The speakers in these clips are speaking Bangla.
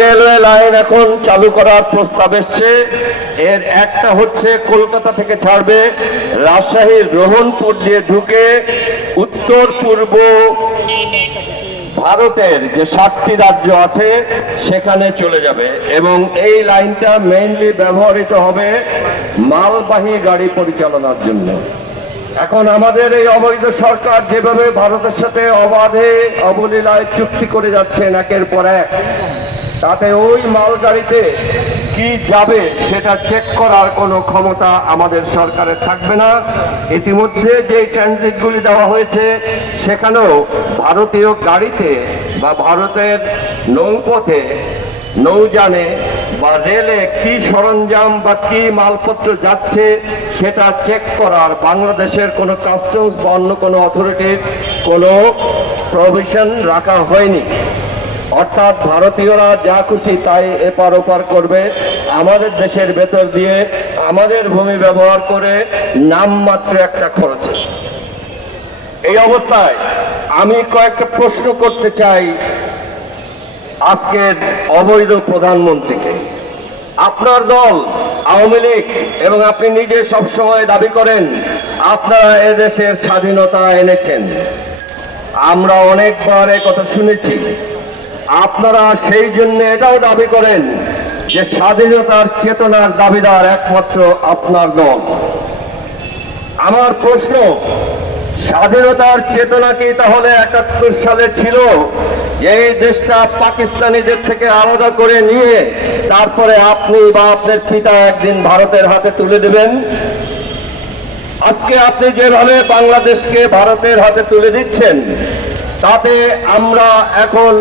রেলওয়ে লাইন এখন চালু করার প্রস্তাব এসছে। এর একটা হচ্ছে কলকাতা থেকে ছাড়বে, রাজশাহীর রোহনপুর দিয়ে ঢুকে উত্তর পূর্ব ভারতের যে 7টি রাজ্য আছে সেখানে চলে যাবে, এবং এই লাইনটা মেইনলি ব্যবহৃত হবে মালবাহী গাড়ি পরিচালনার জন্য। এখন আমাদের এই অবৈধ সরকার যেভাবে ভারতের সাথে অবাধে অবলীলায় চুক্তি করে যাচ্ছেন একের পর এক, তাতে ওই মালগাড়িতে কি যাবে সেটা চেক করার কোনো ক্ষমতা আমাদের সরকারের থাকবে না। ইতিমধ্যে যে ট্রানজিটগুলি দেওয়া হয়েছে সেখানেও ভারতীয় গাড়িতে বা ভারতের নৌপথে, নৌযানে বা রেলে কি সরঞ্জাম বা কি মালপত্র যাচ্ছে সেটা চেক করার বাংলাদেশের কোনো কাস্টমস বা অন্য কোনো অথরিটির কোনো প্রভিশন রাখা হয়নি। অর্থাৎ ভারতীয়রা যা খুশি তাই এপার ওপার করবে, আমাদের দেশের ভেতর দিয়ে আমাদের ভূমি ব্যবহার করে নামমাত্র একটা খরচে। এই অবস্থায় আমি কয়েকটা প্রশ্ন করতে চাই আজকের অবৈধ প্রধানমন্ত্রীকে। আপনার দল আওয়ামী লীগ এবং আপনি নিজে সবসময় দাবি করেন আপনারা এদেশের স্বাধীনতা এনেছেন। আমরা অনেকবার এই কথা শুনেছি। আপনারা সেই জন্য এটাও দাবি করেন যে স্বাধীনতার চেতনার দাবিদার একমাত্র আপনার দল। আমার প্রশ্ন, স্বাধীনতার চেতনা কি তাহলে 71 সালে ছিল, যে এই দেশটা পাকিস্তানিদের থেকে আলাদা করে নিয়ে তারপরে আপনি বা আপনার পিতা একদিন ভারতের হাতে তুলে দেবেন? আজকে আপনি যেভাবে বাংলাদেশকে ভারতের হাতে তুলে দিচ্ছেন তাতে আমরা এখন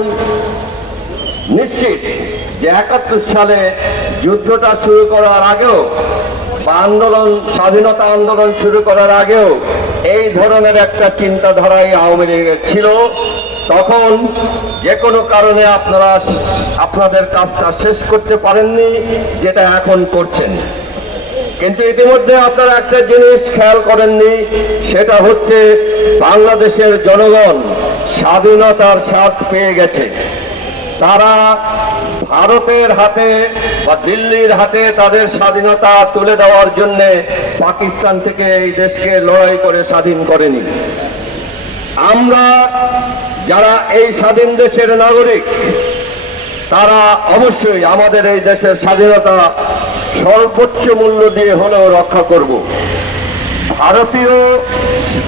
নিশ্চিত যে 71 সালে যুদ্ধটা শুরু করার আগেও বা স্বাধীনতা আন্দোলন শুরু করার আগেও এই ধরনের একটা চিন্তাধারাই আওয়ামী লীগের ছিল। তখন যে কোনো কারণে আপনারা আপনাদের কাজটা শেষ করতে পারেননি, যেটা এখন করছেন। কিন্তু ইতিমধ্যে আপনারা একটা জিনিস খেয়াল করেননি, সেটা হচ্ছে বাংলাদেশের জনগণ স্বাধীনতার স্বাদ পেয়ে গেছে। তারা ভারতের হাতে বা দিল্লির হাতে তাদের স্বাধীনতা তুলে দেওয়ার জন্য পাকিস্তান থেকে এই দেশকে লড়াই করে স্বাধীন করেনি। আমরা যারা এই স্বাধীন দেশের নাগরিক, তারা অবশ্যই আমাদের এই দেশের স্বাধীনতা সর্বোচ্চ মূল্য দিয়ে হলেও রক্ষা করব।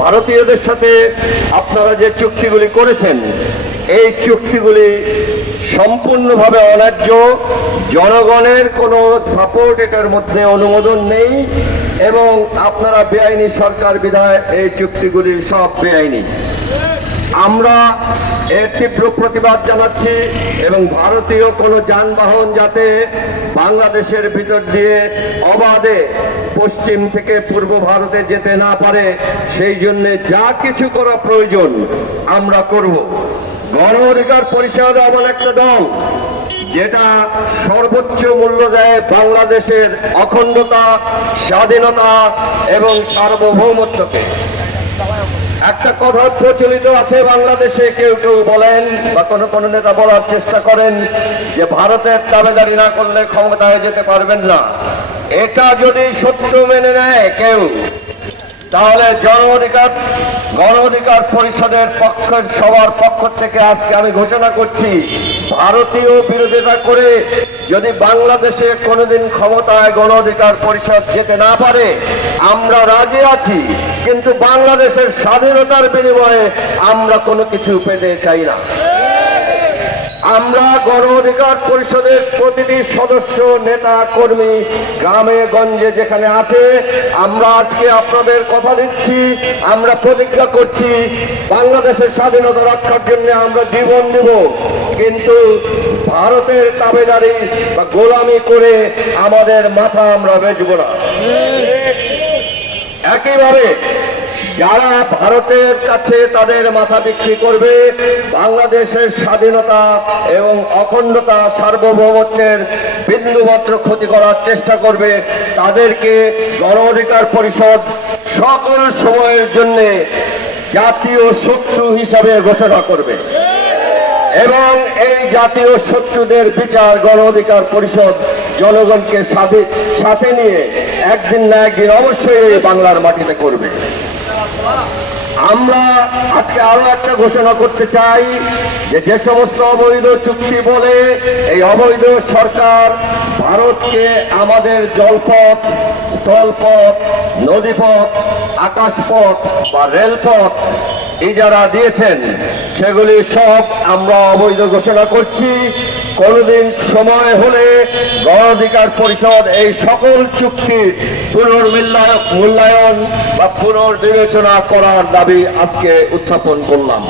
ভারতীয়দের সাথে আপনারা যে চুক্তিগুলি করেছেন, এই চুক্তিগুলি সম্পূর্ণভাবে অন্যায্য। জনগণের কোনো সাপোর্ট এটার মধ্যে অনুমোদন নেই, এবং আপনারা বেআইনি সরকার বিধায় এই চুক্তিগুলি সব বেআইনি। আমরা এর তীব্র প্রতিবাদ জানাচ্ছি, এবং ভারতীয় কোনো যানবাহন যাতে বাংলাদেশের ভিতর দিয়ে অবাধে পশ্চিম থেকে পূর্ব ভারতে যেতে না পারে সেই জন্য যা কিছু করা প্রয়োজন আমরা করব। গণ অধিকার পরিষদ এমন একটা দল যেটা সর্বোচ্চ মূল্য দেয় বাংলাদেশের অখণ্ডতা, স্বাধীনতা এবং সার্বভৌমত্বকে। একটা কথা প্রচলিত আছে বাংলাদেশে, কেউ কেউ বলেন বা কোন কোন নেতা বলার চেষ্টা করেন যে ভারতের দাবেদারি না করলে ক্ষমতায় যেতে পারবেন না। এটা যদি সত্য মেনে নেয় কেউ, তাহলে গণ অধিকার পরিষদের সবার পক্ষ থেকে আজকে আমি ঘোষণা করছি, ভারতীয় বিরোধিতা করে যদি বাংলাদেশে কোনোদিন ক্ষমতায় গণ অধিকার পরিষদ যেতে না পারে আমরা রাজি আছি, কিন্তু বাংলাদেশের স্বাধীনতার বিনিময়ে আমরা কোনো কিছু পেতে চাই না। আমরা গণ অধিকার পরিষদের প্রতিটি সদস্য, নেতা, কর্মী গ্রামে গঞ্জে যেখানে আছে, আমরা আজকে আপনাদের কথা দিচ্ছি, আমরা প্রতিজ্ঞা করছি বাংলাদেশের স্বাধীনতা রক্ষার জন্য আমরা জীবন দেব, কিন্তু ভারতের তাবেদারি বা গোলামি করে আমাদের মাথা আমরা বেচব না। একইভাবে যারা ভারতের কাছে তাদের মাথা বিক্রি করবে, বাংলাদেশের স্বাধীনতা এবং অখণ্ডতা, সার্বভৌমত্বের বিন্দুমাত্র ক্ষতি করার চেষ্টা করবে, তাদেরকে গণ অধিকার পরিষদ সকল সময়ের জন্য জাতীয় শত্রু হিসাবে ঘোষণা করবে। এবং এই জাতীয় শত্রুদের বিচার গণ অধিকার পরিষদ জনগণকে সাথে নিয়ে একদিন না একদিন অবশ্যই এই বাংলার মাটিতে করবে। আমরা আজকে আরো একটা ঘোষণা করতে চাই যে সমস্ত অবৈধ চুক্তি বলে এই অবৈধ সরকার ভারতকে আমাদের জলপথ, স্থলপথ, নদীপথ, আকাশপথ বা রেলপথ ইজারা দিয়েছেন, সেগুলি সব আমরা অবৈধ ঘোষণা করছি। কোনদিন সময় হলে গণ অধিকার পরিষদ এই সকল চুক্তির পুনর্মূল্যায়ন বা পুনর্বিবেচনা করার দাবি আজকে উত্থাপন করলাম।